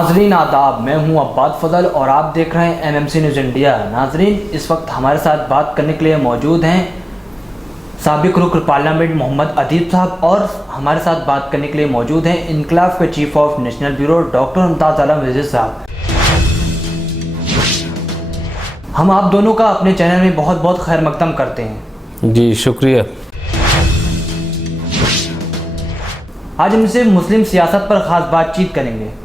नाजरीन आदाब, मैं हूं अब्बास फजल और आप देख रहे हैं MMC न्यूज़ इंडिया। नाजरीन, इस वक्त हमारे साथ बात करने के लिए मौजूद हैं साबिक रुकन पार्लियामेंट मोहम्मद अदीब साहब और हमारे साथ बात करने के लिए मौजूद हैं इनकलाब के chief of national bureau doctor Mumtaz Alam Wazir साहब। हम आप दोनों का अपने चैनल में बहुत बहुत खैर मकदम करते हैं। जी शुक्रिया। आज हमसे मुस्लिम सियासत पर ख़ास बातचीत करेंगे।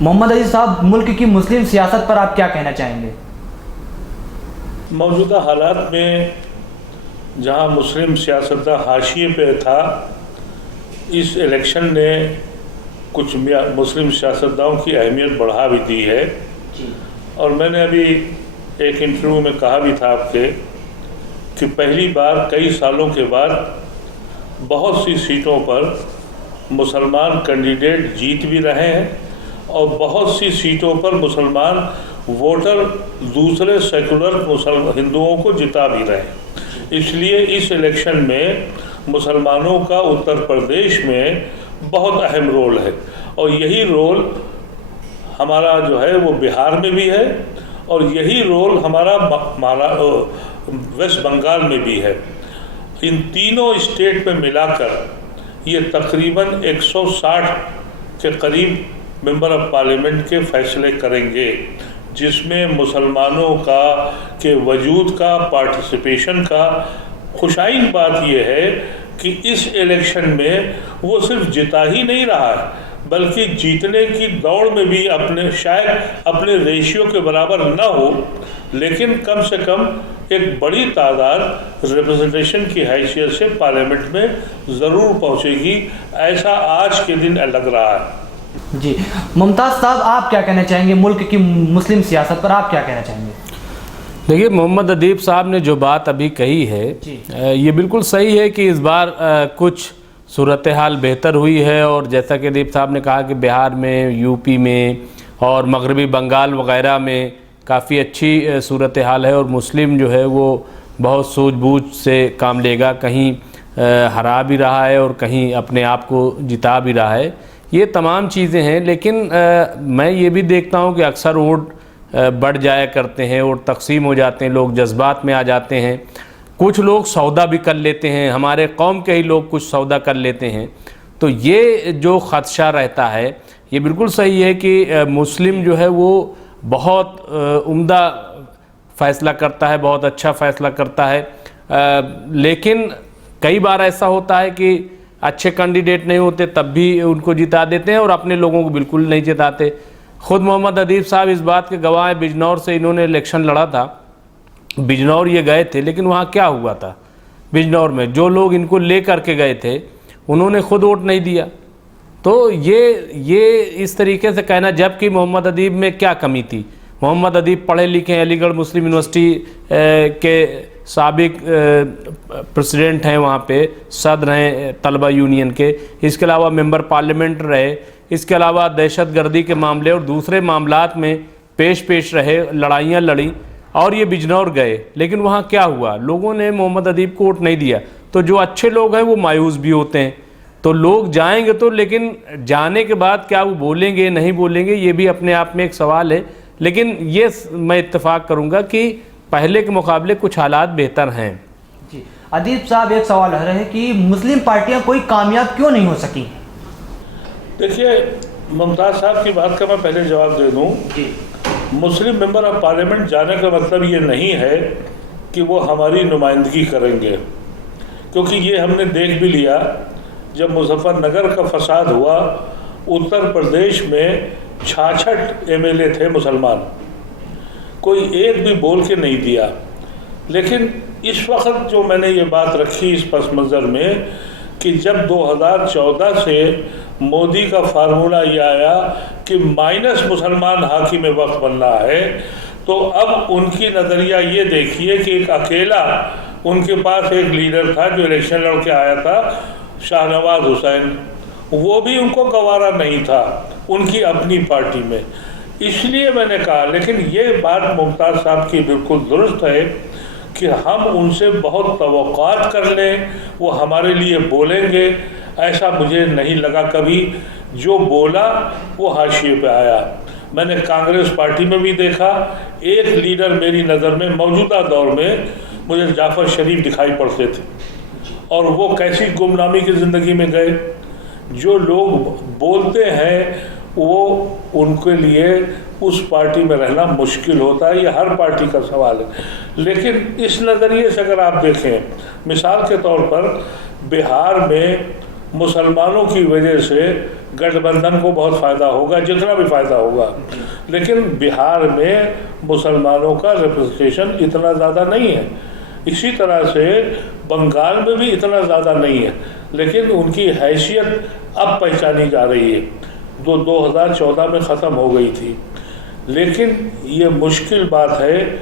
मोहम्मद अदीब साहब, मुल्क की मुस्लिम सियासत पर आप क्या कहना चाहेंगे? मौजूदा हालात में जहां मुस्लिम सियासत हाशिए पे था, इस इलेक्शन ने कुछ मुस्लिम सियासतदानों की अहमियत बढ़ा भी दी है। और मैंने अभी एक इंटरव्यू में कहा भी था आपके कि पहली बार कई सालों के बाद बहुत सी सीटों पर मुसलमान कैंडिडेट जीत भी रहे हैं और बहुत सी सीटों पर मुसलमान वोटर दूसरे सेकुलर हिंदुओं को जिता भी रहे हैं। इसलिए इस इलेक्शन में मुसलमानों का उत्तर प्रदेश में बहुत अहम रोल है और यही रोल हमारा जो है वो बिहार में भी है और यही रोल हमारा वेस्ट बंगाल में भी है। इन तीनों स्टेट में मिलाकर ये तकरीबन 160 के करीब मेंबर ऑफ पार्लियामेंट के फैसले करेंगे, जिसमें मुसलमानों का के वजूद का, पार्टिसिपेशन का खुशाइन बात यह है कि इस इलेक्शन में वो सिर्फ जिता ही नहीं रहा है बल्कि जीतने की दौड़ में भी अपने रेशियो के बराबर न हो, लेकिन कम से कम एक बड़ी तादाद रिप्रेजेंटेशन की हैसियत से पार्लियामेंट में ज़रूर पहुंचेगी, ऐसा आज के दिन लग रहा है। जी मुमताज़ साहब, आप क्या कहना चाहेंगे? मुल्क की मुस्लिम सियासत पर आप क्या कहना चाहेंगे? देखिए, मोहम्मद अदीब साहब ने जो बात अभी कही है ये बिल्कुल सही है कि इस बार कुछ सूरत हाल बेहतर हुई है और जैसा कि अदीब साहब ने कहा कि बिहार में, यूपी में और मगरबी बंगाल वगैरह में काफ़ी अच्छी सूरत हाल है और मुस्लिम जो है वो बहुत सूझबूझ से काम लेगा, कहीं हरा भी रहा है और कहीं अपने आप को जिता भी रहा है। ये तमाम चीज़ें हैं, लेकिन मैं ये भी देखता हूँ कि अक्सर वोट बढ़ जाया करते हैं और तकसीम हो जाते हैं, लोग जज्बात में आ जाते हैं, कुछ लोग सौदा भी कर लेते हैं, हमारे कौम के ही लोग कुछ सौदा कर लेते हैं। तो ये जो ख़दशा रहता है ये बिल्कुल सही है कि मुस्लिम जो है वो बहुत उम्दा फ़ैसला करता है, बहुत अच्छा फ़ैसला करता है, लेकिन कई बार ऐसा होता है कि अच्छे कैंडिडेट नहीं होते तब भी उनको जिता देते हैं और अपने लोगों को बिल्कुल नहीं जिताते। ख़ुद मोहम्मद अदीब साहब इस बात के गवाह हैं, बिजनौर से इन्होंने इलेक्शन लड़ा था, बिजनौर ये गए थे, लेकिन वहाँ क्या हुआ था, बिजनौर में जो लोग इनको ले करके गए थे उन्होंने खुद वोट नहीं दिया। तो ये इस तरीके से कहना, जबकि मोहम्मद अदीब में क्या कमी थी? मोहम्मद अदीब पढ़े लिखे, अलीगढ़ मुस्लिम यूनिवर्सिटी के साबिक प्रेसिडेंट हैं, वहाँ पे सदर हैं तलबा यूनियन के, इसके अलावा मेंबर पार्लियामेंट रहे, इसके अलावा दहशतगर्दी के मामले और दूसरे मामलात में पेश रहे, लड़ाइयाँ लड़ी और ये बिजनौर गए, लेकिन वहाँ क्या हुआ? लोगों ने मोहम्मद अदीब को वोट नहीं दिया। तो जो अच्छे लोग हैं वो मायूस भी होते हैं। तो लोग जाएंगे तो, लेकिन जाने के बाद क्या वो बोलेंगे नहीं बोलेंगे, ये भी अपने आप में एक सवाल है। लेकिन ये मैं इत्तेफाक करूँगा कि पहले के मुकाबले कुछ हालात बेहतर हैं। जी अदीब साहब, एक सवाल है कि मुस्लिम पार्टियां कोई कामयाब क्यों नहीं हो सकी? देखिए, मुमताज़ साहब की बात का मैं पहले जवाब दे दूं। मुस्लिम मेंबर ऑफ पार्लियामेंट जाने का मतलब ये नहीं है कि वो हमारी नुमाइंदगी करेंगे, क्योंकि ये हमने देख भी लिया जब मुजफ्फरनगर का फसाद हुआ, उत्तर प्रदेश में 66 MLA थे मुसलमान, कोई एक भी बोल के नहीं दिया। लेकिन इस वक्त जो मैंने ये बात रखी इस पस मंज़र में कि जब 2014 से मोदी का फार्मूला ये आया कि माइनस मुसलमान हाकिम वक्त बनना है, तो अब उनकी नज़रिया ये देखिए कि एक अकेला उनके पास एक लीडर था जो इलेक्शन लड़ के आया था, शाहनवाज हुसैन, वो भी उनको गवारा नहीं था उनकी अपनी पार्टी में। इसलिए मैंने कहा, लेकिन ये बात मुमताज़ साहब की बिल्कुल दुरुस्त है कि हम उनसे बहुत तवक्कुआत कर लें, वो हमारे लिए बोलेंगे, ऐसा मुझे नहीं लगा कभी। जो बोला वो हाशिए पे आया। मैंने कांग्रेस पार्टी में भी देखा, एक लीडर मेरी नज़र में मौजूदा दौर में मुझे जाफ़र शरीफ दिखाई पड़ते थे, और वो कैसी गुमनामी की ज़िंदगी में गए। जो लोग बोलते हैं वो उनके लिए उस पार्टी में रहना मुश्किल होता है, ये हर पार्टी का सवाल है। लेकिन इस नज़रिए से अगर आप देखें, मिसाल के तौर पर बिहार में मुसलमानों की वजह से गठबंधन को बहुत फ़ायदा होगा, जितना भी फ़ायदा होगा, लेकिन बिहार में मुसलमानों का रिप्रेजेंटेशन इतना ज़्यादा नहीं है। इसी तरह से बंगाल में भी इतना ज़्यादा नहीं है, लेकिन उनकी हैसियत अब पहचानी जा रही है, जो 2014 में ख़त्म हो गई थी। लेकिन ये मुश्किल बात है।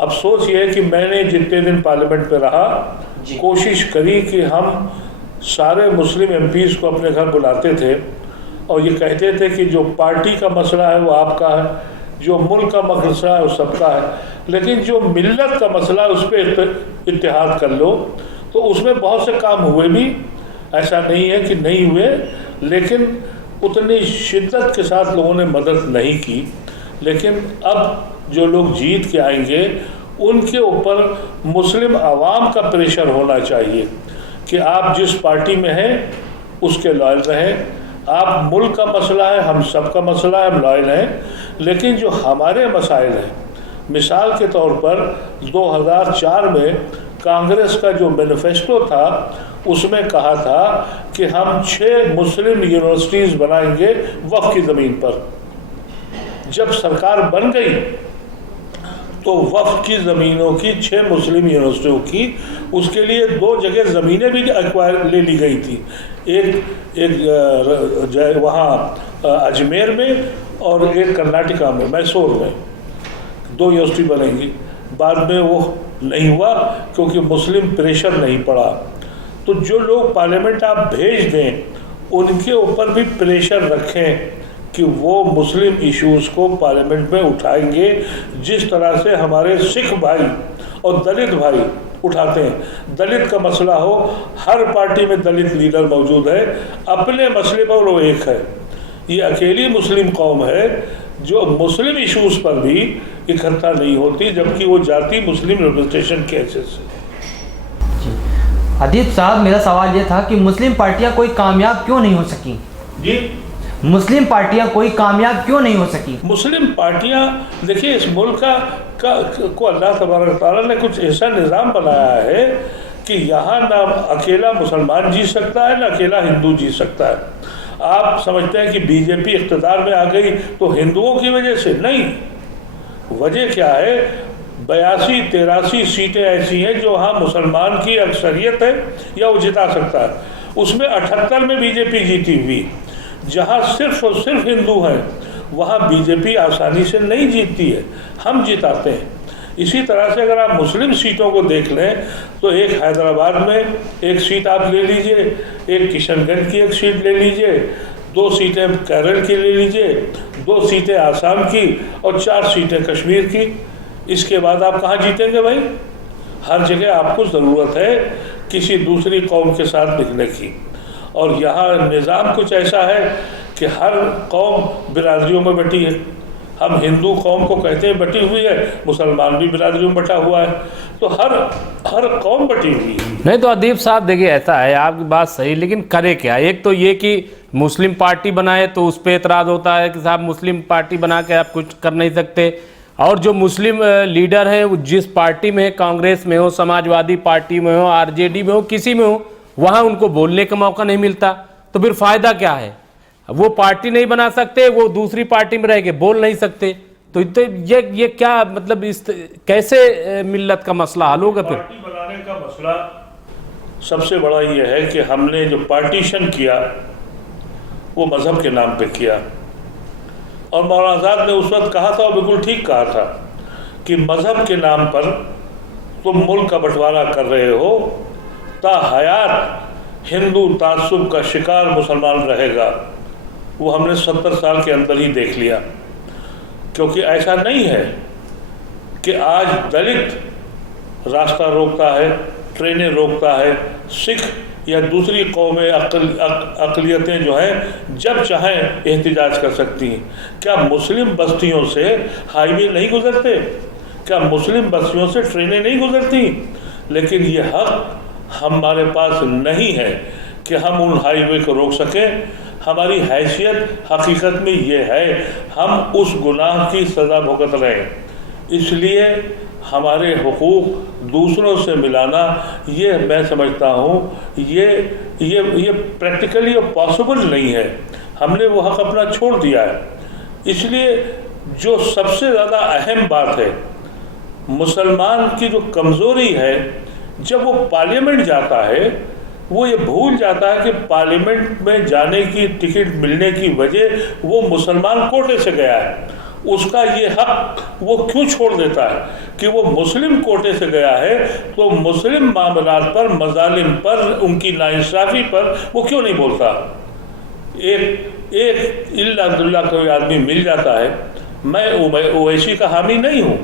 अफसोस ये है कि मैंने जितने दिन पार्लियामेंट में रहा, कोशिश करी कि हम सारे मुस्लिम एमपीज़ को अपने घर बुलाते थे और ये कहते थे कि जो पार्टी का मसला है वो आपका है, जो मुल्क का मसला है वो सबका है, लेकिन जो मिल्लत का मसला है उस पर इत्तेहाद कर लो। तो उसमें बहुत से काम हुए भी, ऐसा नहीं है कि नहीं हुए, लेकिन उतनी शिद्दत के साथ लोगों ने मदद नहीं की। लेकिन अब जो लोग जीत के आएंगे उनके ऊपर मुस्लिम आवाम का प्रेशर होना चाहिए कि आप जिस पार्टी में हैं उसके लॉयल रहें। आप मुल्क का मसला है, हम सब का मसला है, हम लॉयल हैं, लेकिन जो हमारे मसाइल हैं, मिसाल के तौर पर 2004 में कांग्रेस का जो मैनिफेस्टो था उसमें कहा था कि हम 6 मुस्लिम यूनिवर्सिटीज़ बनाएंगे वक्फ की ज़मीन पर। जब सरकार बन गई तो वक्फ की ज़मीनों की 6 मुस्लिम यूनिवर्सिटियों की, उसके लिए 2 जगह ज़मीनें भी एक्वायर ले ली गई थी, एक वहाँ अजमेर में और एक कर्नाटका में, मैसूर में 2 यूनिवर्सिटी बनेंगी। बाद में वो नहीं हुआ क्योंकि मुस्लिम प्रेशर नहीं पड़ा। तो जो लोग पार्लियामेंट आप भेज दें उनके ऊपर भी प्रेशर रखें कि वो मुस्लिम इश्यूज़ को पार्लियामेंट में उठाएंगे, जिस तरह से हमारे सिख भाई और दलित भाई उठाते हैं। दलित का मसला हो, हर पार्टी में दलित लीडर मौजूद है, अपने मसले पर वो एक है। ये अकेली मुस्लिम कौम है जो मुस्लिम इश्यूज़ पर भी इकट्ठा नहीं होती, जबकि वो जाती मुस्लिम रिप्रेजेंटेशन के हैसियत से। अदीब साहब, मेरा सवाल ये था कि मुस्लिम पार्टियां कोई कामयाब क्यों नहीं हो सकी? जी, मुस्लिम पार्टियां कोई कामयाब क्यों नहीं हो सकी? मुस्लिम पार्टियां, देखिए, इस मुल्क को अल्लाह तबारक तआला ने कुछ ऐसा निज़ाम बनाया है कि यहाँ ना अकेला मुसलमान जी सकता है, ना अकेला हिंदू जी सकता है। आप समझते हैं कि बीजेपी इख्तिदार में आ गई तो हिंदुओं की वजह से? नहीं। वजह क्या है? 82-83 सीटें ऐसी हैं जो हाँ मुसलमान की अक्सरियत है या वो जिता सकता है। उसमें 78 में बीजेपी जीती हुई। जहाँ सिर्फ और सिर्फ हिंदू हैं वहाँ बीजेपी आसानी से नहीं जीतती है, हम जिताते हैं। इसी तरह से अगर आप मुस्लिम सीटों को देख लें तो एक हैदराबाद में एक सीट आप ले लीजिए, एक किशनगंज की एक सीट ले लीजिए, 2 सीटें केरल की ले लीजिए, 2 सीटें आसाम की और 4 सीटें कश्मीर की। इसके बाद आप कहाँ जीतेंगे भाई? हर जगह आपको ज़रूरत है किसी दूसरी कौम के साथ दिखने की। और यहाँ निज़ाम कुछ ऐसा है कि हर कौम बिरादरियों में बटी है। हम हिंदू कौम को कहते हैं बटी हुई है, मुसलमान भी बिरादरियों में बटा हुआ है, तो हर कौम बटी हुई है। नहीं तो अदीब साहब देखिए, ऐसा है, आपकी बात सही, लेकिन करे क्या? एक तो ये कि मुस्लिम पार्टी बनाए तो उस पर एतराज़ होता है कि साहब मुस्लिम पार्टी बना के आप कुछ कर नहीं सकते, और जो मुस्लिम लीडर हैं वो जिस पार्टी में, कांग्रेस में हो, समाजवादी पार्टी में हो, आरजेडी में हो, किसी में हो, वहाँ उनको बोलने का मौका नहीं मिलता। तो फिर फ़ायदा क्या है? वो पार्टी नहीं बना सकते, वो दूसरी पार्टी में रह के बोल नहीं सकते, तो ये क्या मतलब, इस कैसे मिल्लत का मसला हल होगा? फिर पार्टी बनाने का मसला सबसे बड़ा ये है कि हमने जो पार्टीशन किया वो मज़हब के नाम पे किया। और मौलाना आज़ाद ने उस वक्त कहा था, और बिल्कुल ठीक कहा था, कि मज़हब के नाम पर तुम मुल्क का बंटवारा कर रहे हो, ता हयात हिंदू तासुब का शिकार मुसलमान रहेगा। वो हमने 70 साल के अंदर ही देख लिया। क्योंकि ऐसा नहीं है कि आज दलित रास्ता रोकता है, ट्रेनें रोकता है, सिख या दूसरी कौमें अक़लियतें जो हैं जब चाहें एहतिजाज कर सकती हैं। क्या मुस्लिम बस्तियों से हाईवे नहीं गुजरते? क्या मुस्लिम बस्तियों से ट्रेनें नहीं गुजरती? लेकिन ये हक हमारे पास नहीं है कि हम उन हाईवे को रोक सकें। हमारी हैसियत हकीकत में ये है, हम उस गुनाह की सज़ा भुगत रहे हैं। इसलिए हमारे हुकूक दूसरों से मिलाना, ये मैं समझता हूँ ये प्रैक्टिकली पॉसिबल नहीं है। हमने वो हक अपना छोड़ दिया है। इसलिए जो सबसे ज़्यादा अहम बात है, मुसलमान की जो कमज़ोरी है, जब वो पार्लियामेंट जाता है वो ये भूल जाता है कि पार्लियामेंट में जाने की टिकट मिलने की वजह वो मुसलमान कोटे से गया है। उसका ये हक वो क्यों छोड़ देता है कि वो मुस्लिम कोटे से गया है, तो मुस्लिम मामलात पर, मजालिम पर, उनकी नाइंसाफ़ी पर वो क्यों नहीं बोलता? एक इल्ला दुल्ला कोई आदमी मिल जाता है। मैं ओवैसी का हामी नहीं हूँ,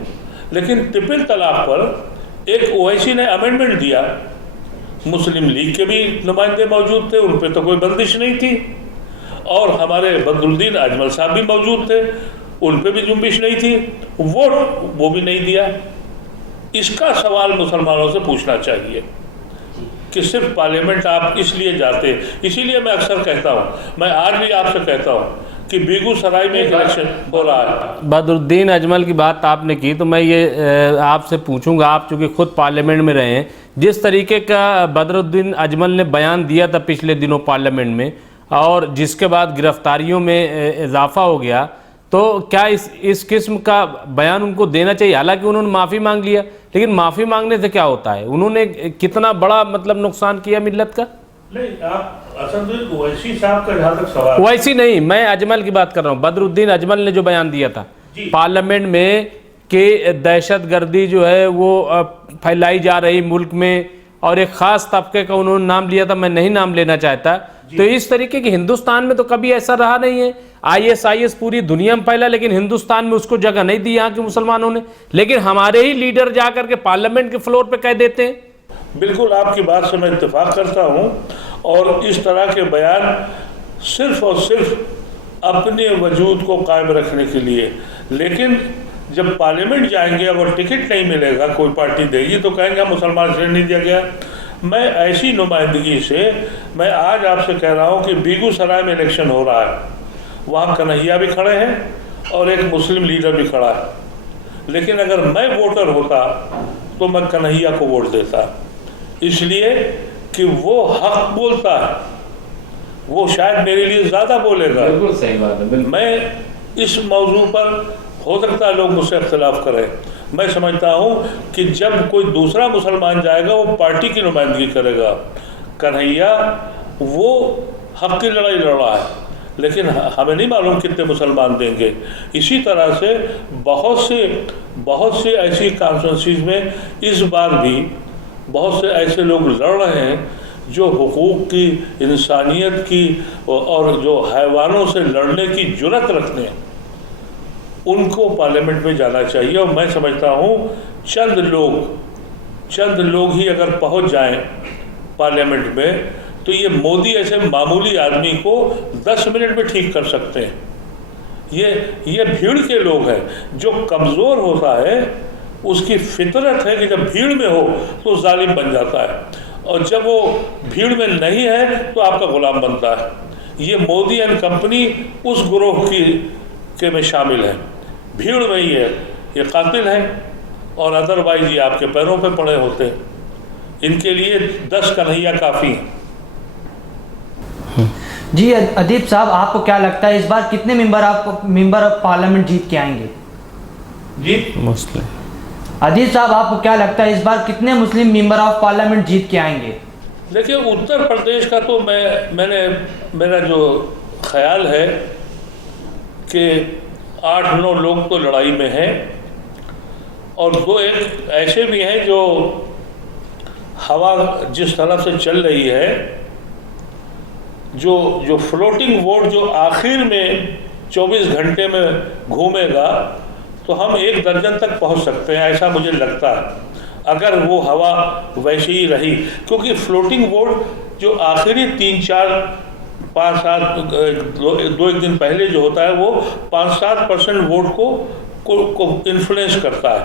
लेकिन ट्रिपल तलाक पर एक ओवैसी ने अमेंडमेंट दिया। मुस्लिम लीग के भी नुमाइंदे मौजूद थे, उन पर तो कोई बंदिश नहीं थी, और हमारे बदरुद्दीन अजमल साहब भी मौजूद थे, उन पर भी जुम्बिश नहीं थी। वोट वो भी नहीं दिया। इसका सवाल मुसलमानों से पूछना चाहिए कि सिर्फ पार्लियामेंट आप इसलिए जाते। इसीलिए मैं अक्सर कहता हूँ, मैं आज भी आपसे कहता हूँ कि बेगूसराय में एक इलेक्शन हो रहा है। बदरुद्दीन अजमल की बात आपने की, तो मैं ये आपसे पूछूंगा, आप चूँकि खुद पार्लियामेंट में रहे हैं, जिस तरीके का बदरुद्दीन अजमल ने बयान दिया था पिछले दिनों पार्लियामेंट में, और जिसके बाद गिरफ्तारियों में इजाफा हो गया, तो क्या इस किस्म का बयान उनको देना चाहिए? हालांकि उन्होंने माफ़ी मांग लिया, लेकिन माफ़ी मांगने से क्या होता है? उन्होंने कितना बड़ा मतलब नुकसान किया मिल्लत का? नहीं, आप असल ओवैसी साहब का जहाँ तक सवाल, ओवैसी नहीं, मैं अजमल की बात कर रहा हूँ। बदरुद्दीन अजमल ने जो बयान दिया था पार्लियामेंट में कि दहशतगर्दी जो है वो फैलाई जा रही मुल्क में, और एक ख़ास तबके का उन्होंने नाम लिया था, मैं नहीं नाम लेना चाहता। तो इस तरीके के हिंदुस्तान में तो कभी ऐसा रहा नहीं है। ISIS पूरी दुनिया में फैला, लेकिन हिंदुस्तान में उसको जगह नहीं दी यहाँ के मुसलमानों ने, लेकिन हमारे ही लीडर जा करके पार्लियामेंट के फ्लोर पे कह देते हैं। बिल्कुल आपकी बात से मैं इत्तेफाक करता हूँ, और इस तरह के बयान सिर्फ और सिर्फ अपने वजूद को कायम रखने के लिए। लेकिन जब पार्लियामेंट जाएंगे, अगर टिकट नहीं मिलेगा, कोई पार्टी देगी, तो कहेंगे मुसलमान से नहीं दिया गया। मैं ऐसी नुमाइंदगी से, मैं आज आपसे कह रहा हूँ कि बेगूसराय में इलेक्शन हो रहा है, वहाँ कन्हैया भी खड़े हैं और एक मुस्लिम लीडर भी खड़ा है। लेकिन अगर मैं वोटर होता तो मैं कन्हैया को वोट देता, इसलिए कि वो हक बोलता है, वो शायद मेरे लिए ज़्यादा बोलेगा। बिल्कुल सही बात है। मैं इस मौजू पर, हो सकता है लोग मुझसे इख्तिलाफ करें, मैं समझता हूँ कि जब कोई दूसरा मुसलमान जाएगा वो पार्टी की नुमाइंदगी करेगा। कन्हैया वो हक की लड़ाई लड़ रहा है, लेकिन हमें नहीं मालूम कितने मुसलमान देंगे। इसी तरह से बहुत से ऐसी कॉन्स्टिट्यूंसीज में इस बार भी बहुत से ऐसे लोग लड़ रहे हैं जो हुकूक की, इंसानियत की और जो हैवानों से लड़ने की जुर्रत रखते हैं, उनको पार्लियामेंट में जाना चाहिए। और मैं समझता हूँ चंद लोग ही अगर पहुँच जाएं पार्लियामेंट में, तो ये मोदी ऐसे मामूली आदमी को 10 मिनट में ठीक कर सकते हैं। ये भीड़ के लोग हैं। जो कमज़ोर होता है उसकी फितरत है कि जब भीड़ में हो तो जालिम बन जाता है, और जब वो भीड़ में नहीं है तो आपका गुलाम बनता है। ये मोदी एंड कंपनी उस ग्रोह के में शामिल है। भीड़ में ही है, ये कातिल है, और अदरवाइज ये आपके पैरों पे पड़े होते हैं। इनके लिए 10 कन्हैया काफ़ी हैं। जी अदीब साहब, आपको क्या लगता है इस बार कितने मेंबर ऑफ पार्लियामेंट जीत के आएंगे? जी मुस्लिम अदीब साहब, आपको क्या लगता है इस बार कितने मुस्लिम मेंबर ऑफ पार्लियामेंट जीत के आएंगे? देखिए, उत्तर प्रदेश का तो मेरा जो ख्याल है कि 8-9 लोग तो लड़ाई में हैं, और 2 एक ऐसे भी हैं जो हवा जिस तरह से चल रही है, जो फ्लोटिंग वोट जो आखिर में 24 घंटे में घूमेगा, तो हम 1 दर्जन तक पहुंच सकते हैं, ऐसा मुझे लगता है, अगर वो हवा वैसी ही रही। क्योंकि फ्लोटिंग वोट जो आखिरी 3-4-5-7 दो एक दिन पहले जो होता है वो 5-7% वोट को इन्फ्लुएंस करता है,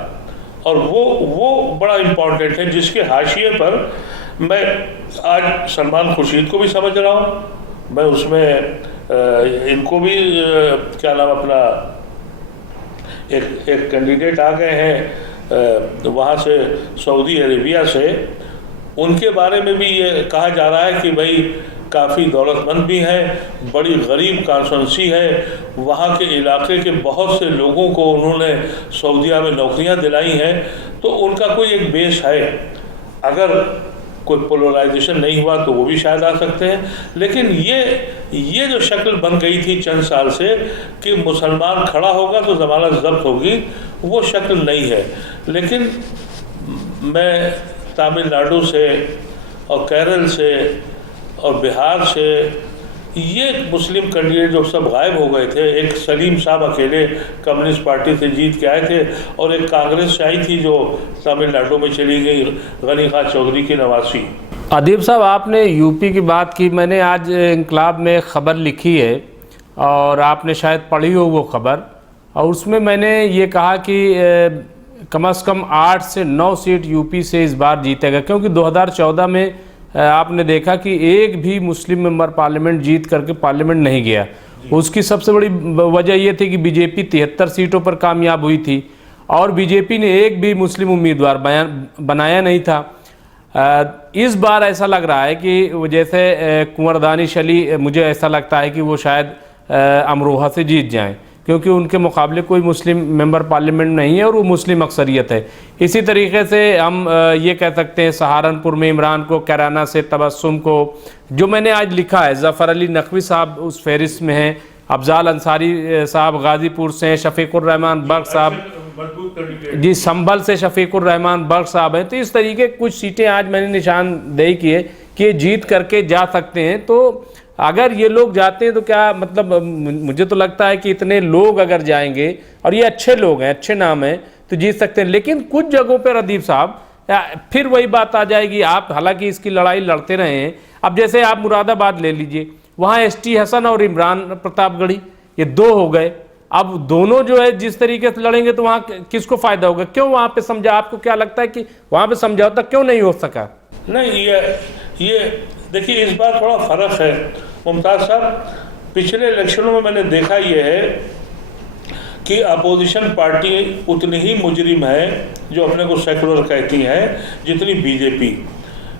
और वो बड़ा इम्पोर्टेंट है, जिसके हाशिए पर मैं आज सलमान खुर्शीद को भी समझ रहा हूँ। मैं उसमें इनको भी क्या नाम अपना एक कैंडिडेट आ गए हैं वहाँ से सऊदी अरेबिया से, उनके बारे में भी ये कहा जा रहा है कि भाई काफ़ी दौलतमंद भी हैं, बड़ी गरीब कॉन्स्टिट्यूंसी है, वहाँ के इलाके के बहुत से लोगों को उन्होंने सऊदीया में नौकरियाँ दिलाई हैं, तो उनका कोई एक बेस है। अगर कोई पोलराइजेशन नहीं हुआ तो वो भी शायद आ सकते हैं, लेकिन ये जो शक्ल बन गई थी चंद साल से कि मुसलमान खड़ा होगा तो ज़मानत ज़ब्त होगी, वो शक्ल नहीं है। लेकिन मैं तमिलनाडु से और केरल से और बिहार से ये मुस्लिम कैंडिडेट जो सब गायब हो गए थे, एक सलीम साहब अकेले कम्युनिस्ट पार्टी से जीत के आए थे, और एक कांग्रेस से आई थी जो तमिलनाडु में चली गई, गनी खान चौधरी की नवासी। अदीब साहब, आपने यूपी की बात की, मैंने आज इंकलाब में ख़बर लिखी है और आपने शायद पढ़ी हो वो ख़बर, और उसमें मैंने ये कहा कि कम से कम 8 से 9 सीट यूपी से इस बार जीतेगा, क्योंकि 2014 में आपने देखा कि एक भी मुस्लिम मेंबर पार्लियामेंट जीत करके पार्लियामेंट नहीं गया। उसकी सबसे बड़ी वजह यह थी कि बीजेपी 73 सीटों पर कामयाब हुई थी और बीजेपी ने एक भी मुस्लिम उम्मीदवार बनाया नहीं था। इस बार ऐसा लग रहा है कि जैसे कुंवर दानिश अली, मुझे ऐसा लगता है कि वो शायद अमरोहा से जीत जाएं, क्योंकि उनके मुकाबले कोई मुस्लिम मेंबर पार्लियामेंट नहीं है और वो मुस्लिम अक्सरियत है। इसी तरीके से हम ये कह सकते हैं सहारनपुर में इमरान को, कैराना से तबस्सुम को, जो मैंने आज लिखा है, ज़फ़र अली नकवी साहब उस फहरिस्त में हैं, अफजाल अंसारी साहब गाज़ीपुर से हैं, शफ़ीकुर रहमान बर्ग साहब जी संभल से शफ़ीकुर रहमान बर्ग साहब हैं। तो इस तरीके कुछ सीटें आज मैंने निशानदेही की है कि जीत करके जा सकते हैं। तो अगर ये लोग जाते हैं तो क्या मतलब, मुझे तो लगता है कि इतने लोग अगर जाएंगे और ये अच्छे लोग हैं, अच्छे नाम हैं, तो जीत सकते हैं। लेकिन कुछ जगहों पर अदीब साहब फिर वही बात आ जाएगी, आप हालांकि इसकी लड़ाई लड़ते रहे हैं। अब जैसे आप मुरादाबाद ले लीजिए, वहाँ ST हसन और इमरान प्रतापगढ़ी, ये 2 हो गए। अब दोनों जो है जिस तरीके से लड़ेंगे तो वहाँ किसको फ़ायदा होगा? क्यों वहाँ पे समझा, आपको क्या लगता है कि वहाँ पे समझौता क्यों नहीं हो सका? नहीं, ये देखिए, इस बार थोड़ा फ़र्क है मुमताज़ साहब। पिछले इलेक्शनों में मैंने देखा ये है कि अपोजिशन पार्टी उतनी ही मुजरिम है जो अपने को सेकुलर कहती हैं जितनी बीजेपी।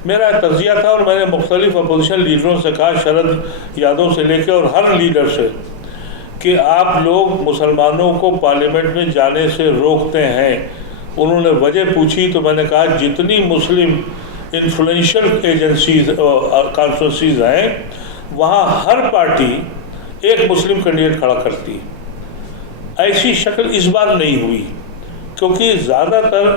मेरा तज़िया था और मैंने मुख्तलिफ अपोजिशन लीडरों से कहा, शरद यादव से लेकर और हर लीडर से, कि आप लोग मुसलमानों को पार्लियामेंट में जाने से रोकते हैं। उन्होंने वजह पूछी तो मैंने कहा जितनी मुस्लिम इन्फ्लुएंशियल एजेंसीज कॉन्स्टिट्यूंसीज हैं वहाँ हर पार्टी एक मुस्लिम कैंडिडेट खड़ा करती। ऐसी शक्ल इस बार नहीं हुई, क्योंकि ज़्यादातर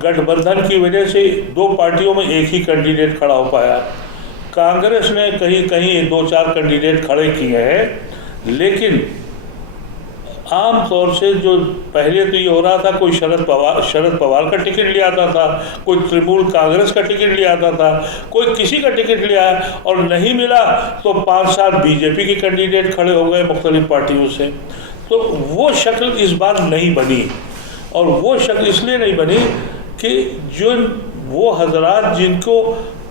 गठबंधन की वजह से 2 पार्टियों में एक ही कैंडिडेट खड़ा हो पाया। कांग्रेस ने कहीं कहीं 2-4 कैंडिडेट खड़े किए हैं, लेकिन आम तौर से जो पहले तो ये हो रहा था, कोई शरद पवार का टिकट ले आता था, कोई तृणमूल कांग्रेस का टिकट ले आता था, कोई किसी का टिकट ले आया, और नहीं मिला तो 5-7 बीजेपी के कैंडिडेट खड़े हो गए मुख्तलिफ पार्टियों से। तो वो शक्ल इस बार नहीं बनी, और वो शक्ल इसलिए नहीं बनी कि जो वो हजरात जिनको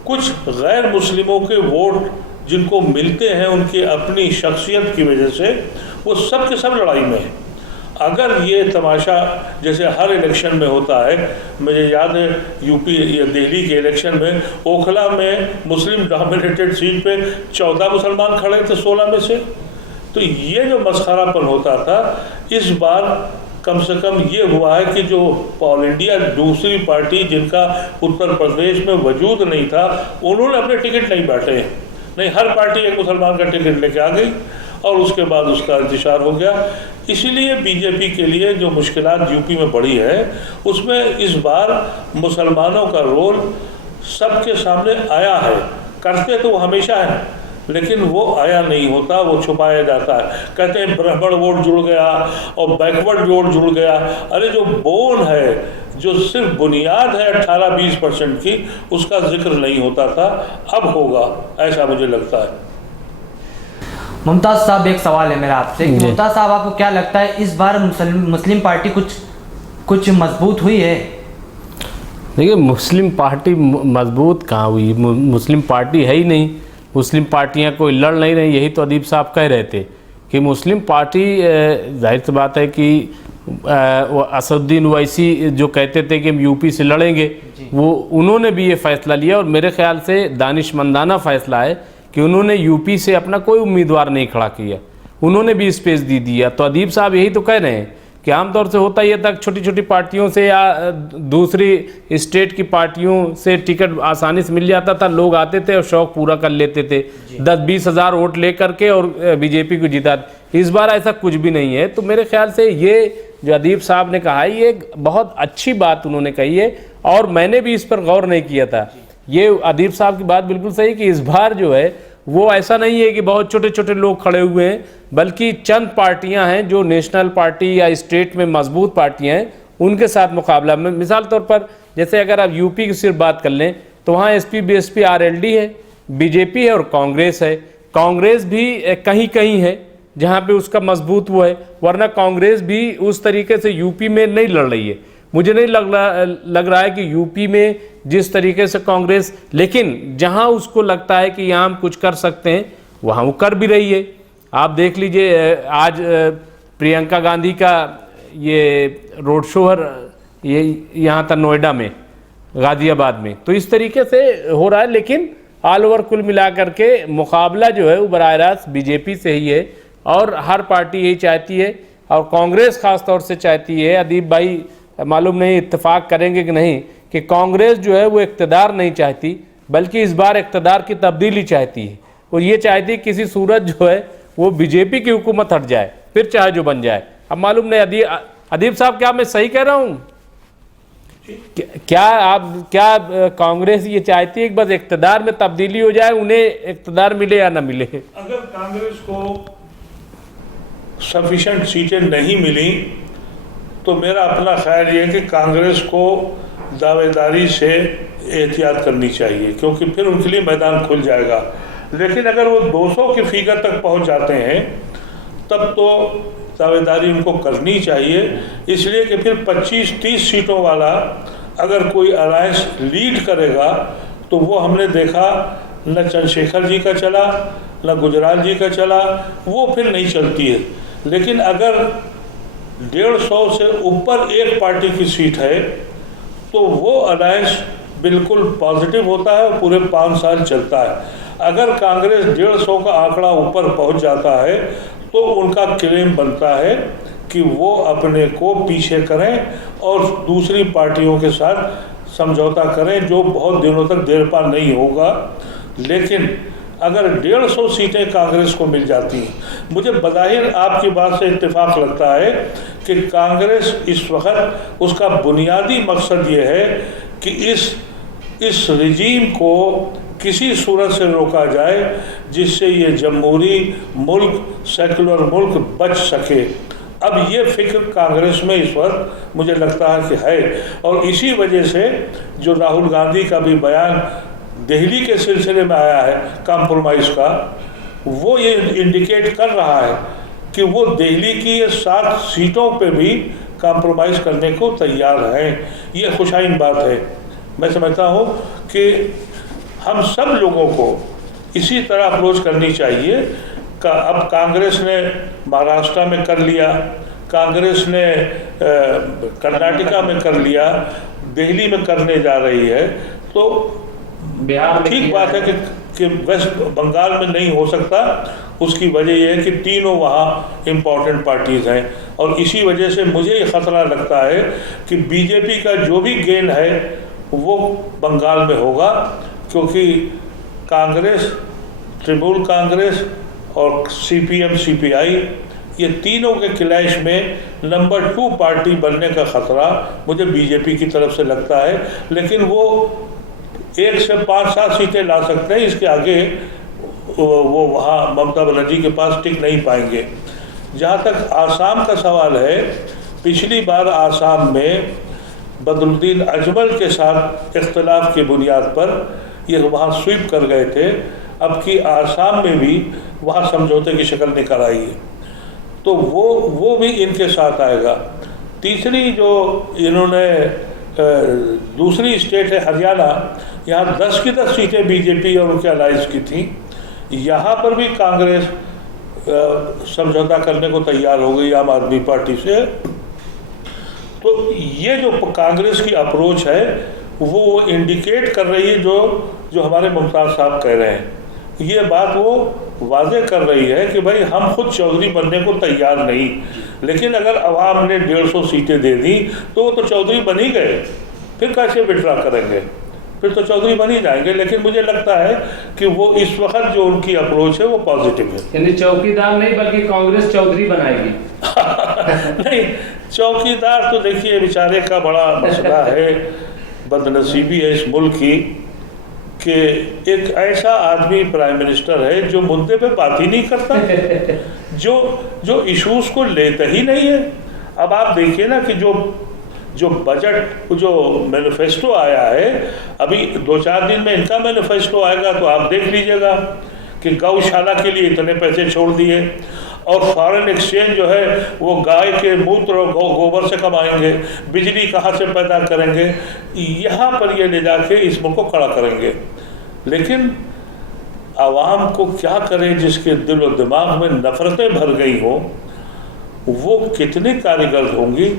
कुछ गैर मुस्लिमों के वोट जिनको मिलते हैं उनकी अपनी शख्सियत की वजह से, वो सब के सब लड़ाई में है। अगर ये तमाशा जैसे हर इलेक्शन में होता है, मुझे याद है यूपी या दिल्ली के इलेक्शन में ओखला में मुस्लिम डोमिनेटेड सीट पे 14 मुसलमान खड़े थे 16 में से। तो ये जो मस्खरापन होता था, इस बार कम से कम ये हुआ है कि जो ऑल इंडिया दूसरी पार्टी जिनका उत्तर प्रदेश में वजूद नहीं था, उन्होंने अपने टिकट नहीं बांटे। नहीं, हर पार्टी एक मुसलमान का टिकट लेके आ गई और उसके बाद उसका इंतशार हो गया। इसीलिए बीजेपी के लिए जो मुश्किलात यूपी में बढ़ी है, उसमें इस बार मुसलमानों का रोल सबके सामने आया है। करते तो वो हमेशा है, लेकिन वो आया नहीं होता, वो छुपाया जाता है। कहते हैं ब्राह्मण वोट जुड़ गया और बैकवर्ड वोट जुड़ गया। अरे जो बोन है, जो सिर्फ बुनियाद है 18-20% की, उसका जिक्र नहीं होता था, अब होगा, ऐसा मुझे लगता है। मुमताज साहब, एक सवाल है मेरा आपसे। मुमताज साहब, आपको क्या लगता है इस बार मुस्लिम पार्टी कुछ मजबूत हुई है? देखिए, मुस्लिम पार्टी मजबूत कहाँ हुई? मुस्लिम पार्टी है ही नहीं। मुस्लिम पार्टियां कोई लड़ नहीं रही। यही तो अदीब साहब कह रहे थे कि मुस्लिम पार्टी, जाहिर सी बात है कि असदुद्दीन ओवैसी जो कहते थे कि हम यूपी से लड़ेंगे, वो उन्होंने भी ये फैसला लिया और मेरे ख्याल से दानिशमंदाना फैसला है कि उन्होंने यूपी से अपना कोई उम्मीदवार नहीं खड़ा किया, उन्होंने भी स्पेस दे दिया। तो अदीब साहब यही तो कह रहे हैं कि आमतौर से होता ये था, छोटी छोटी पार्टियों से या दूसरी स्टेट की पार्टियों से टिकट आसानी से मिल जाता था, लोग आते थे और शौक पूरा कर लेते थे, 10-20 हज़ार वोट ले करके और बीजेपी को जिता। इस बार ऐसा कुछ भी नहीं है। तो मेरे ख्याल से ये जो अदीब साहब ने कहा है, ये बहुत अच्छी बात उन्होंने कही है और मैंने भी इस पर गौर नहीं किया था। ये अदीब साहब की बात बिल्कुल सही कि इस बार जो है वो ऐसा नहीं है कि बहुत छोटे छोटे लोग खड़े हुए हैं, बल्कि चंद पार्टियां हैं जो नेशनल पार्टी या स्टेट में मजबूत पार्टियां हैं, उनके साथ मुकाबला में। मिसाल तौर पर जैसे अगर आप यूपी की सिर्फ बात कर लें तो वहाँ एसपी, बीएसपी, आरएलडी है, बीजेपी है और कांग्रेस है। कांग्रेस भी कहीं कहीं है जहाँ पे उसका मजबूत वो है, वरना कांग्रेस भी उस तरीके से यूपी में नहीं लड़ रही है। मुझे नहीं लग रहा है कि यूपी में जिस तरीके से कांग्रेस, लेकिन जहां उसको लगता है कि यहाँ हम कुछ कर सकते हैं वहाँ वो कर भी रही है। आप देख लीजिए, आज प्रियंका गांधी का ये रोड शो ये यहाँ था नोएडा में, गाजियाबाद में, तो इस तरीके से हो रहा है। लेकिन ऑल ओवर कुल मिला करके मुकाबला जो है वो बराह रास्त बीजेपी से ही है और हर पार्टी यही चाहती है और कांग्रेस खास तौर से चाहती है। अदीब भाई मालूम नहीं इत्तेफाक करेंगे कि नहीं, कि कांग्रेस जो है वो इक़्तिदार नहीं चाहती, बल्कि इस बार इक़्तिदार की तब्दीली चाहती है और ये चाहती है किसी सूरत जो है वो बीजेपी की हुकूमत हट जाए, फिर चाहे जो बन जाए। अब मालूम नहीं अदीब साहब, क्या मैं सही कह रहा हूँ? क्या कांग्रेस ये चाहती है कि बस इक़्तिदार में तब्दीली हो जाए, उन्हें इक़्तिदार मिले या ना मिले? अगर कांग्रेस को सफिशिएंट सीटें नहीं मिली तो मेरा अपना ख्याल ये है कि कांग्रेस को दावेदारी से एहतियात करनी चाहिए, क्योंकि फिर उनके लिए मैदान खुल जाएगा। लेकिन अगर वो 200 की फिगर तक पहुंच जाते हैं तब तो दावेदारी उनको करनी चाहिए, इसलिए कि फिर 25-30 सीटों वाला अगर कोई अलायंस लीड करेगा तो वो हमने देखा न चंद्रशेखर जी का चला, न गुजराल जी का चला, वो फिर नहीं चलती है। लेकिन अगर 150 से ऊपर एक पार्टी की सीट है तो वो अलायंस बिल्कुल पॉजिटिव होता है और पूरे 5 साल चलता है। अगर कांग्रेस 150 का आंकड़ा ऊपर पहुंच जाता है तो उनका क्लेम बनता है कि वो अपने को पीछे करें और दूसरी पार्टियों के साथ समझौता करें, जो बहुत दिनों तक देरपा नहीं होगा। लेकिन अगर 150 सीटें कांग्रेस को मिल जाती हैं, मुझे बज़ाहिर आपकी बात से इत्तेफाक लगता है कि कांग्रेस इस वक्त उसका बुनियादी मकसद ये है कि इस रिजीम को किसी सूरत से रोका जाए जिससे ये जमहूरी मुल्क, सेकुलर मुल्क बच सके। अब ये फिक्र कांग्रेस में इस वक्त मुझे लगता है कि है, और इसी वजह से जो राहुल गांधी का भी बयान दिल्ली के सिलसिले में आया है कॉम्प्रोमाइज़ का, वो ये इंडिकेट कर रहा है कि वो दिल्ली की 7 सीटों पे भी कॉम्प्रोमाइज़ करने को तैयार हैं। ये खुशाइन बात है। मैं समझता हूँ कि हम सब लोगों को इसी तरह अप्रोच करनी चाहिए। अब कांग्रेस ने महाराष्ट्र में कर लिया, कांग्रेस ने कर्नाटका में कर लिया, दिल्ली में करने जा रही है, तो बिहार में ठीक बात है कि वेस्ट बंगाल में नहीं हो सकता। उसकी वजह यह है कि तीनों वहाँ इम्पोर्टेंट पार्टीज़ हैं, और इसी वजह से मुझे ये ख़तरा लगता है कि बीजेपी का जो भी गेन है वो बंगाल में होगा, क्योंकि कांग्रेस, तृणमूल कांग्रेस और सीपीएम सीपीआई, ये तीनों के क्लैश में नंबर 2 पार्टी बनने का ख़तरा मुझे बीजेपी की तरफ से लगता है। लेकिन वो 1 से 5-7 सीटें ला सकते हैं, इसके आगे वो वहाँ ममता बनर्जी के पास टिक नहीं पाएंगे। जहाँ तक आसाम का सवाल है, पिछली बार आसाम में बदरुद्दीन अजमल के साथ इख्तलाफ की बुनियाद पर ये वहाँ स्वीप कर गए थे। अब की आसाम में भी वहाँ समझौते की शक्ल निकल आई है, तो वो भी इनके साथ आएगा। तीसरी जो इन्होंने दूसरी स्टेट है हरियाणा, यहाँ 10 की 10 सीटें बीजेपी और उनके अलायंस की थी। यहाँ पर भी कांग्रेस समझौता करने को तैयार हो गई आम आदमी पार्टी से। तो ये जो कांग्रेस की अप्रोच है वो इंडिकेट कर रही है जो हमारे मुमताज़ साहब कह रहे हैं। ये बात वो वाज़ेह कर रही है कि भाई हम खुद चौधरी बनने को तैयार नहीं, लेकिन अगर अवाम ने 150 सीटें दे दी तो वो तो चौधरी बन ही गए, फिर कैसे विड्रा करेंगे, फिर तो चौधरी बन ही जाएंगे। लेकिन मुझे लगता है कि वो इस वक्त जो उनकी अप्रोच है वो पॉजिटिव है। यानी चौकीदार नहीं बल्कि कांग्रेस चौधरी बनाएगी। नहीं, चौकीदार तो देखिए बेचारे का बड़ा मसला है, बदनसीबी है इस मुल्क की कि एक ऐसा आदमी प्राइम मिनिस्टर है जो मुद्दे पे बात ही नहीं करता, जो इश्यूज को लेता ही नहीं है। अब आप देखिए ना कि जो बजट जो मैनिफेस्टो आया है, अभी 2-4 दिन में इनका मैनिफेस्टो आएगा तो आप देख लीजिएगा कि गौशाला के लिए इतने पैसे छोड़ दिए और फॉरेन एक्सचेंज जो है वो गाय के मूत्र और गोबर से कमाएंगे, बिजली कहाँ से पैदा करेंगे, यहाँ पर ये ले जाके इस मुल्क को खड़ा करेंगे। लेकिन आवाम को क्या करें जिसके दिल और दिमाग में नफरतें भर गई हों, वो कितनी कारगर होंगी।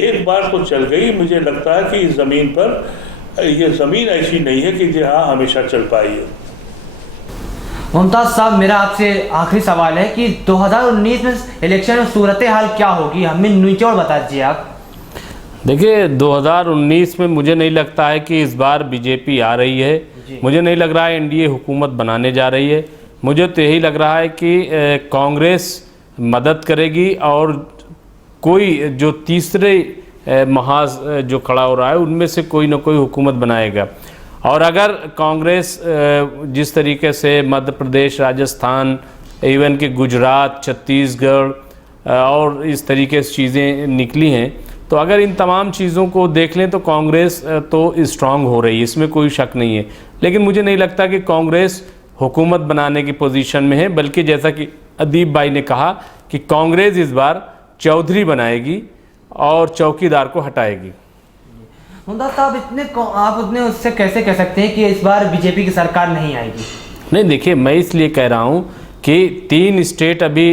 एक बार तो चल गई, मुझे लगता है कि इस ज़मीन पर ये ज़मीन ऐसी नहीं है कि जहाँ हमेशा चल पाई है। मुमताज़ साहब, मेरा आपसे आखिरी सवाल है कि 2019 में इलेक्शन में सूरत हाल क्या होगी, हमें निचोड़ बता दीजिए आप। देखिए 2019 में मुझे नहीं लगता है कि इस बार बीजेपी आ रही है, मुझे नहीं लग रहा है एनडीए हुकूमत बनाने जा रही है। मुझे तो यही लग रहा है कि कांग्रेस मदद करेगी और कोई जो तीसरे महाज जो खड़ा हो रहा है उनमें से कोई ना कोई हुकूमत बनाएगा। और अगर कांग्रेस जिस तरीके से मध्य प्रदेश, राजस्थान, इवन कि गुजरात, छत्तीसगढ़ और इस तरीके से चीज़ें निकली हैं, तो अगर इन तमाम चीज़ों को देख लें तो कांग्रेस तो स्ट्रांग हो रही है, इसमें कोई शक नहीं है। लेकिन मुझे नहीं लगता कि कांग्रेस हुकूमत बनाने की पोजीशन में है, बल्कि जैसा कि अदीप भाई ने कहा कि कांग्रेस इस बार चौधरी बनाएगी और चौकीदार को हटाएगी। मुमताज़ साहब, आप उतने उससे कैसे कह सकते हैं कि इस बार बीजेपी की सरकार नहीं आएगी? नहीं, देखिए मैं इसलिए कह रहा हूँ कि 3 स्टेट अभी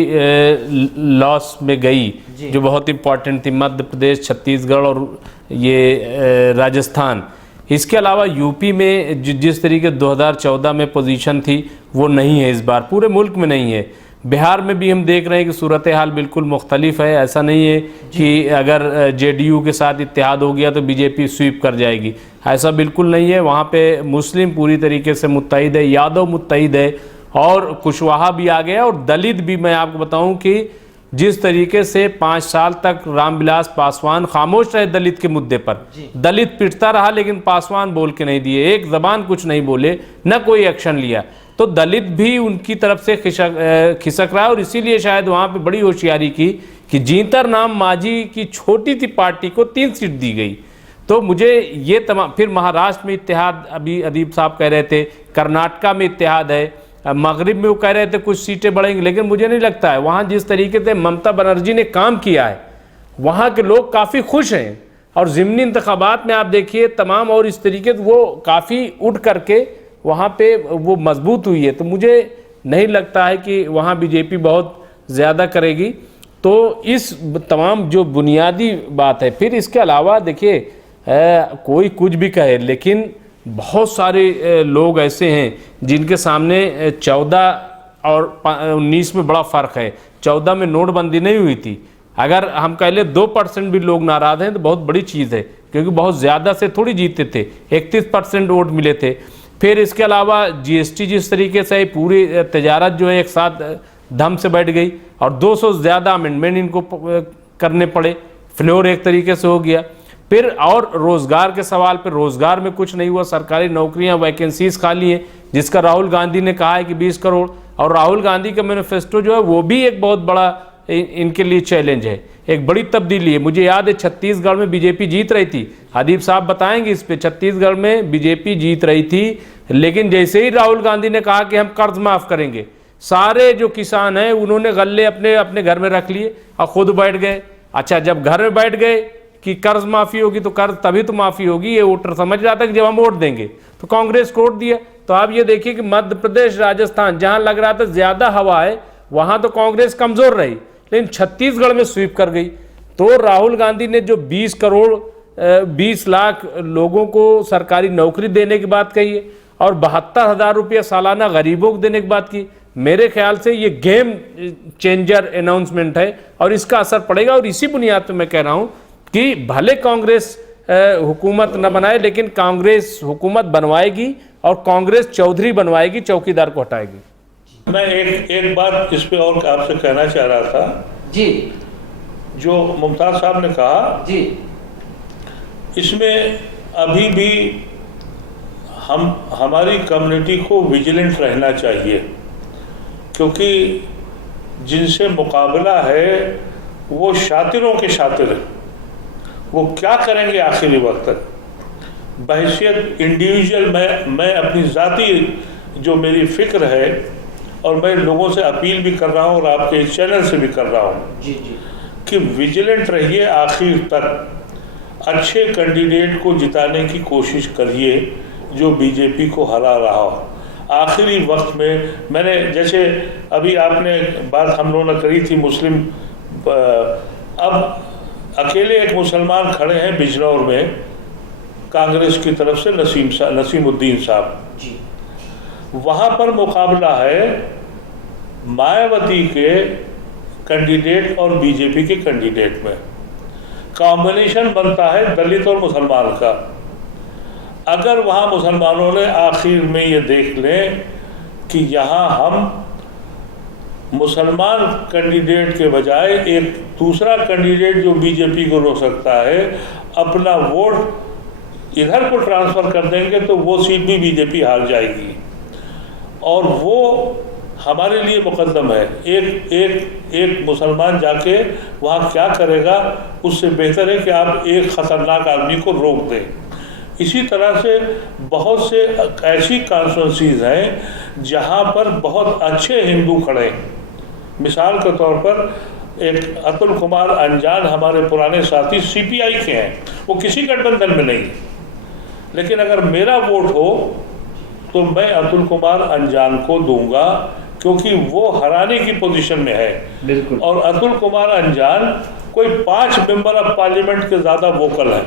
लॉस में गई जो बहुत इम्पॉर्टेंट थी, मध्य प्रदेश, छत्तीसगढ़ और ये राजस्थान। इसके अलावा यूपी में जिस तरीके 2014 में पोजीशन थी वो नहीं है, इस बार पूरे मुल्क में नहीं है। बिहार में भी हम देख रहे हैं कि सूरत हाल बिल्कुल मुख्तलिफ है। ऐसा नहीं है कि अगर जेडीयू के साथ इत्तेहाद हो गया तो बीजेपी स्वीप कर जाएगी, ऐसा बिल्कुल नहीं है। वहाँ पे मुस्लिम पूरी तरीके से मुत्तहिद है, यादव मुत्तहिद है और कुशवाहा भी आ गया। और दलित भी, मैं आपको बताऊं कि जिस तरीके से 5 साल तक रामविलास पासवान खामोश रहे दलित के मुद्दे पर, दलित पिटता रहा लेकिन पासवान बोल के नहीं दिए, एक ज़बान कुछ नहीं बोले, न कोई एक्शन लिया, तो दलित भी उनकी तरफ से खिसक रहा है। और इसीलिए शायद वहाँ पे बड़ी होशियारी की कि जीतर नाम मांझी की छोटी सी पार्टी को 3 सीट दी गई। तो मुझे ये तमाम, फिर महाराष्ट्र में इत्तेहाद, अभी अदीप साहब कह रहे थे, कर्नाटका में इत्तेहाद है, मगरिब में वो कह रहे थे कुछ सीटें बढ़ेंगी, लेकिन मुझे नहीं लगता है। वहाँ जिस तरीके से ममता बनर्जी ने काम किया है, वहाँ के लोग काफ़ी खुश हैं। और ज़िमनी इंतखाबात में आप देखिए तमाम, और इस तरीके से वो काफ़ी उठ करके वहाँ पे वो मजबूत हुई है। तो मुझे नहीं लगता है कि वहाँ बीजेपी बहुत ज़्यादा करेगी। तो इस तमाम जो बुनियादी बात है, फिर इसके अलावा देखिए कोई कुछ भी कहे, लेकिन बहुत सारे लोग ऐसे हैं जिनके सामने 14 और 19 में बड़ा फ़र्क है। 14 में नोटबंदी नहीं हुई थी, अगर हम कह ले 2% भी लोग नाराज़ हैं तो बहुत बड़ी चीज़ है, क्योंकि बहुत ज़्यादा से थोड़ी जीते थे, 31% वोट मिले थे। फिर इसके अलावा जीएसटी जिस तरीके से पूरी तजारत जो है एक साथ धम से बैठ गई और 200 से ज़्यादा अमेंडमेंट इनको करने पड़े, फ्लोर एक तरीके से हो गया। फिर और रोजगार के सवाल पर रोजगार में कुछ नहीं हुआ, सरकारी नौकरियां वैकेंसीज खाली हैं, जिसका राहुल गांधी ने कहा है कि 20 करोड़, और राहुल गांधी का मैनिफेस्टो जो है वो भी एक बहुत बड़ा इनके लिए चैलेंज है, एक बड़ी तब्दीली है। मुझे याद है छत्तीसगढ़ में बीजेपी जीत रही थी, अदीप साहब बताएंगे इस पे, छत्तीसगढ़ में बीजेपी जीत रही थी, लेकिन जैसे ही राहुल गांधी ने कहा कि हम कर्ज माफ करेंगे, सारे जो किसान हैं उन्होंने गल्ले अपने अपने घर में रख लिए और खुद बैठ गए। अच्छा, जब घर में बैठ गए कि कर्ज माफी होगी तो कर्ज तभी तो माफी होगी, ये वोटर समझ रहा था कि जब हम वोट देंगे तो कांग्रेस को वोट दिया। तो आप ये देखिए कि मध्य प्रदेश, राजस्थान जहां लग रहा था ज्यादा हवा है वहां तो कांग्रेस कमजोर रही, लेकिन छत्तीसगढ़ में स्वीप कर गई। तो राहुल गांधी ने जो 20 करोड़ 20 लाख लोगों को सरकारी नौकरी देने की बात कही है और 72,000 रुपया सालाना गरीबों को देने की बात की, मेरे ख्याल से ये गेम चेंजर अनाउंसमेंट है और इसका असर पड़ेगा। और इसी बुनियाद पर मैं कह रहा हूं कि भले कांग्रेस हुकूमत न बनाए, लेकिन कांग्रेस हुकूमत बनवाएगी और कांग्रेस चौधरी बनवाएगी, चौकीदार को हटाएगी। मैं एक बात इस पे और आपसे कहना चाह रहा था जी, जो मुमताज साहब ने कहा जी, इसमें अभी भी हमारी कम्युनिटी को विजिलेंट रहना चाहिए, क्योंकि जिनसे मुकाबला है वो शातिरों के शातिर हैं, वो क्या करेंगे आखिरी वक्त तक। बहैसियत इंडिविजुअल मैं अपनी ज़ाती जो मेरी फ़िक्र है और मैं लोगों से अपील भी कर रहा हूँ और आपके इस चैनल से भी कर रहा हूँ जी, जी, कि विजिलेंट रहिए आखिर तक, अच्छे कैंडिडेट को जिताने की कोशिश करिए जो बीजेपी को हरा रहा हो। आखिरी वक्त में मैंने, जैसे अभी आपने बात हम लोगों ने करी थी मुस्लिम, अब अकेले एक मुसलमान खड़े हैं बिजनौर में कांग्रेस की तरफ से, नसीमुद्दीन साहब जी, वहाँ पर मुकाबला है मायावती के कैंडिडेट और बीजेपी के कैंडिडेट में, कॉम्बिनेशन बनता है दलित और मुसलमान का। अगर वहाँ मुसलमानों ने आखिर में ये देख लें कि यहाँ हम मुसलमान कैंडिडेट के बजाय एक दूसरा कैंडिडेट जो बीजेपी को रोक सकता है, अपना वोट इधर को ट्रांसफ़र कर देंगे तो वो सीट भी बीजेपी हार जाएगी और वो हमारे लिए मुकद्दम है। एक मुसलमान जाके वहाँ क्या करेगा, उससे बेहतर है कि आप एक ख़तरनाक आदमी को रोक दें। इसी तरह से बहुत से ऐसी कॉन्स्टिट्यूंसीज हैं जहाँ पर बहुत अच्छे हिंदू खड़े हैं। मिसाल के तौर पर एक अतुल कुमार अंजान हमारे पुराने साथी सीपीआई के हैं, वो किसी गठबंधन में नहीं, लेकिन अगर मेरा वोट हो तो मैं अतुल कुमार अंजान को दूंगा क्योंकि वो हराने की पोजीशन में है। बिल्कुल। और अतुल कुमार अंजान कोई 5 मेंबर ऑफ पार्लियामेंट के ज़्यादा वोकल हैं।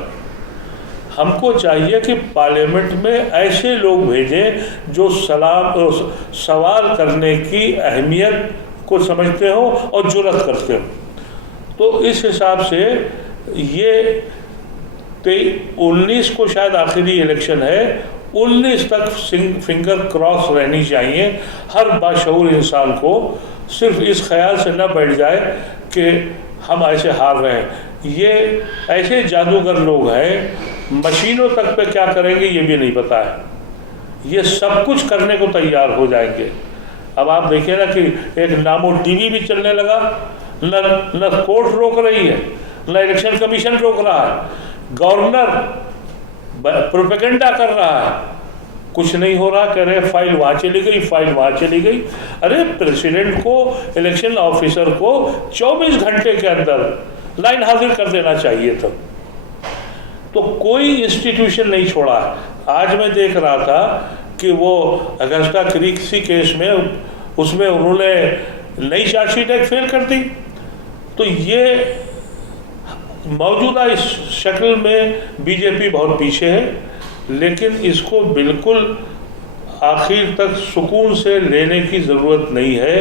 हमको चाहिए कि पार्लियामेंट में ऐसे लोग भेजें जो सवाल करने की अहमियत को समझते हो और जुर्रत करते हो। तो इस हिसाब से ये 19 को शायद आखिरी इलेक्शन है, 19 तक फिंगर क्रॉस रहनी चाहिए हर बाशऊर इंसान को, सिर्फ इस ख्याल से न बैठ जाए कि हम ऐसे हार रहे हैं। ये ऐसे जादूगर लोग हैं, मशीनों तक पे क्या करेंगे ये भी नहीं पता है, ये सब कुछ करने को तैयार हो जाएंगे। अब आप देखिए ना कि एक नामो टीवी भी चलने लगा, न कोर्ट रोक रही है, न इलेक्शन कमीशन रोक रहा है, गवर्नर प्रोपेगेंडा कर रहा है, कुछ नहीं हो रहा, कह रहे फाइल वहाँ चली गई, फाइल वहाँ चली गई। अरे प्रेसिडेंट को, इलेक्शन ऑफिसर को 24 घंटे के अंदर लाइन हाजिर कर देना चाहिए था। तो कोई इंस्टीट्यूशन नहीं छोड़ा है। आज मैं देख रहा था कि वो अगस्टा क्रिस्टी केस में उसमें उन्होंने नई चार्जशीट एक फेल कर दी। तो ये मौजूदा इस शक्ल में बीजेपी बहुत पीछे है, लेकिन इसको बिल्कुल आखिर तक सुकून से लेने की ज़रूरत नहीं है।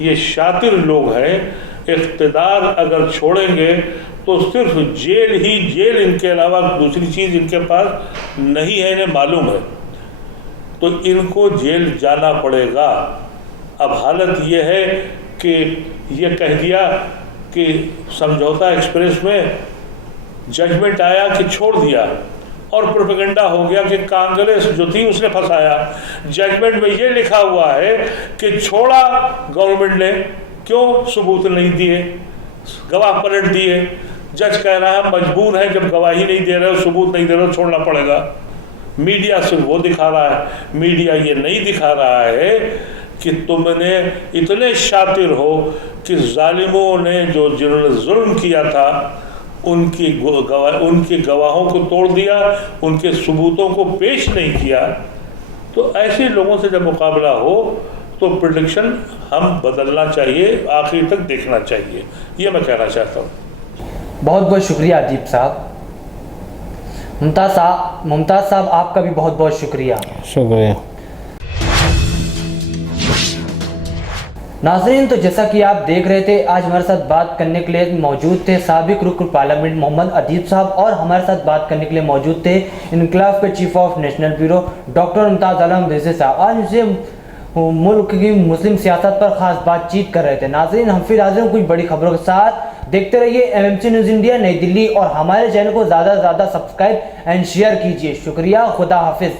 ये शातिर लोग हैं, इख्तिदार अगर छोड़ेंगे तो सिर्फ जेल ही जेल, इनके अलावा दूसरी चीज़ इनके पास नहीं है, इन्हें मालूम है, तो इनको जेल जाना पड़ेगा। अब हालत ये है कि ये कह दिया कि समझौता एक्सप्रेस में जजमेंट आया कि छोड़ दिया, और प्रोपेगेंडा हो गया कि कांग्रेस जो थी उसने फंसाया। जजमेंट में ये लिखा हुआ है कि छोड़ा गवर्नमेंट ने, क्यों? सबूत नहीं दिए, गवाह पलट दिए। जज कह रहा है मजबूर है, जब गवाही नहीं दे रहे हो, सबूत नहीं दे रहे हो, छोड़ना पड़ेगा। मीडिया सिर्फ वो दिखा रहा है, मीडिया ये नहीं दिखा रहा है कि तुमने इतने शातिर हो कि जालिमों ने जिन्होंने जुल्म किया था उनकी गवाहों को तोड़ दिया, उनके सबूतों को पेश नहीं किया। तो ऐसे लोगों से जब मुकाबला हो तो प्रेडिक्शन हम बदलना चाहिए, आखिर तक देखना चाहिए, ये मैं कहना चाहता हूँ। बहुत बहुत शुक्रिया अदीब साहब। मुमताज़ साहब आपका भी बहुत बहुत शुक्रिया। शुक्रिया। नाज़रीन, तो जैसा कि आप देख रहे थे, आज हमारे साथ बात करने के लिए मौजूद थे साबिक रुकन पार्लियामेंट मोहम्मद अदीब साहब, और हमारे साथ बात करने के लिए मौजूद थे इनकलाब के chief of national bureau doctor Mumtaz Alam Rizvi साहब। आज उनसे मुल्क की मुस्लिम सियासत पर ख़ास बातचीत कर रहे थे। नाज़रीन, हम फिर हाजिर हैं कुछ बड़ी खबरों के साथ। देखते रहिए MMC न्यूज़ इंडिया नई दिल्ली, और हमारे चैनल को ज़्यादा से ज़्यादा सब्सक्राइब एंड शेयर कीजिए। शुक्रिया, खुदा हाफिज़।